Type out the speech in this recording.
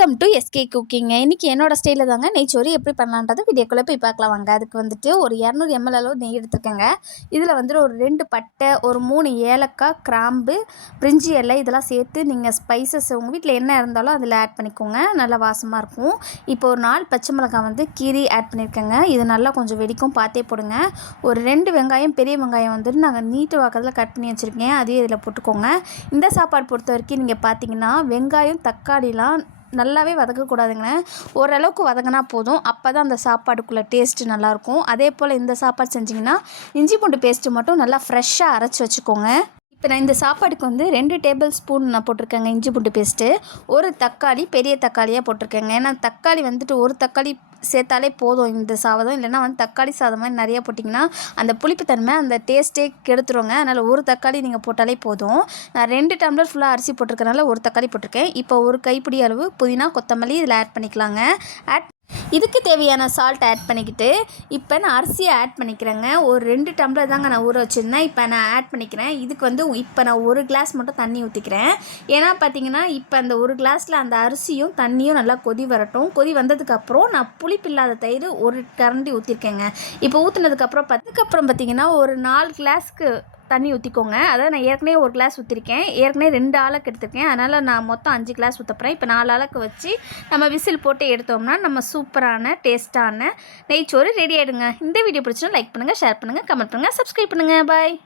Welcome to SK குக்கிங்க. இன்றைக்கி என்னோடய ஸ்டைலில் தாங்க நெய்ச்சோறு எப்படி பண்ணலான்றது வீடியோக்குள்ளே போய் பார்க்கலாம் வாங்க. அதுக்கு வந்துட்டு ஒரு 200 ml அளவு நெய் எடுத்துக்கோங்க. இதில் வந்துட்டு ஒரு 2 பட்டை, ஒரு 3 ஏலக்காய், கிராம்பு, பிரிஞ்சி இலை இதெல்லாம் சேர்த்து நீங்கள் ஸ்பைசஸ் உங்கள் வீட்டில் என்ன இருந்தாலும் அதில் ஆட் பண்ணிக்கோங்க. நல்லா வாசமாக இருக்கும். இப்போ ஒரு 4 பச்சை மிளகாய் வந்து கீரி ஆட் பண்ணியிருக்கேங்க. இது நல்லா கொஞ்சம் வெடிக்கும், பார்த்தே போடுங்க. ஒரு 2 வெங்காயம், பெரிய வெங்காயம் வந்துட்டு நாங்கள் நீட்டு வாக்கத்தில் கட் பண்ணி வச்சுருக்கேன், அதையும் இதில் போட்டுக்கோங்க. இந்த சாப்பாடு பொறுத்த வரைக்கும் நீங்கள் பார்த்தீங்கன்னா வெங்காயம், தக்காளிலாம் நல்லாவே வதக்கக்கூடாதுங்க. ஓரளவுக்கு வதங்கினா போதும். அப்போ தான் அந்த சாப்பாடுக்குள்ளே டேஸ்ட்டு நல்லாயிருக்கும். அதே போல் இந்த சாப்பாடு செஞ்சிங்கன்னா இஞ்சி பூண்டு பேஸ்ட்டு மட்டும் நல்லா ஃப்ரெஷ்ஷாக அரைச்சி வச்சுக்கோங்க. இப்போ நான் இந்த சாப்பாடுக்கு வந்து 2 டேபிள் ஸ்பூன் நான் போட்டிருக்கேங்க இஞ்சி பூண்டு பேஸ்ட்டு. ஒரு தக்காளி, பெரிய தக்காளியாக போட்டிருக்கேங்க. ஏன்னா தக்காளி வந்துட்டு ஒரு தக்காளி சேர்த்தாலே போதும் இந்த சாதம். இல்லைனா வந்து தக்காளி சாதம் மாதிரி நிறையா போட்டிங்கன்னா அந்த புளிப்புத்தன்மை அந்த டேஸ்ட்டே கெடுத்துருவாங்க. அதனால் ஒரு தக்காளி நீங்கள் போட்டாலே போதும். நான் 2 டம்ளர் ஃபுல்லாக அரிசி போட்டிருக்கனால ஒரு தக்காளி போட்டிருக்கேன். இப்போ ஒரு கைப்பிடி அளவு புதினா, கொத்தமல்லி இதில் ஆட் பண்ணிக்கலாங்க. இதுக்கு தேவையான சால்ட் ஆட் பண்ணிக்கிட்டு இப்போ நான் அரிசியை ஆட் பண்ணிக்கிறேங்க. ஒரு 2 டம்ளர் தாங்க நான் ஊற வச்சுருந்தேன். இப்போ நான் ஆட் பண்ணிக்கிறேன். இதுக்கு வந்து இப்போ நான் 1 கிளாஸ் மட்டும் தண்ணி ஊற்றிக்கிறேன். ஏன்னா பார்த்தீங்கன்னா இப்போ அந்த 1 கிளாஸில் அந்த அரிசியும் தண்ணியும் நல்லா கொதி வரட்டும். கொதி வந்ததுக்கப்புறம் நான் புளிப்பில்லாத தயிர் 1 கரண்டி ஊற்றிருக்கேங்க. இப்போ ஊற்றுனதுக்கப்புறம் பார்த்தீங்கன்னா ஒரு 4 கிளாஸ்க்கு தண்ணி ஊற்றிக்கோங்க. அதாவது நான் ஏற்கனவே 1 கிளாஸ் ஊற்றிருக்கேன். ஏற்கனவே 2 ஆளுக்கு எடுத்திருக்கேன். அதனால் நான் மொத்தம் 5 கிளாஸ் ஊற்றப்போகிறேன். இப்போ 4 ஆளுக்கு வச்சு நம்ம விசில் போட்டு எடுத்தோம்னா நம்ம சூப்பரான டேஸ்ட்டான நெய்ச்சோறு ரெடி ஆகிடுங்க. இந்த வீடியோ பிடிச்சினா லைக் பண்ணுங்கள், ஷேர் பண்ணுங்கள், கமெண்ட் பண்ணுங்கள், சப்ஸ்கிரைப் பண்ணுங்கள். பாய்.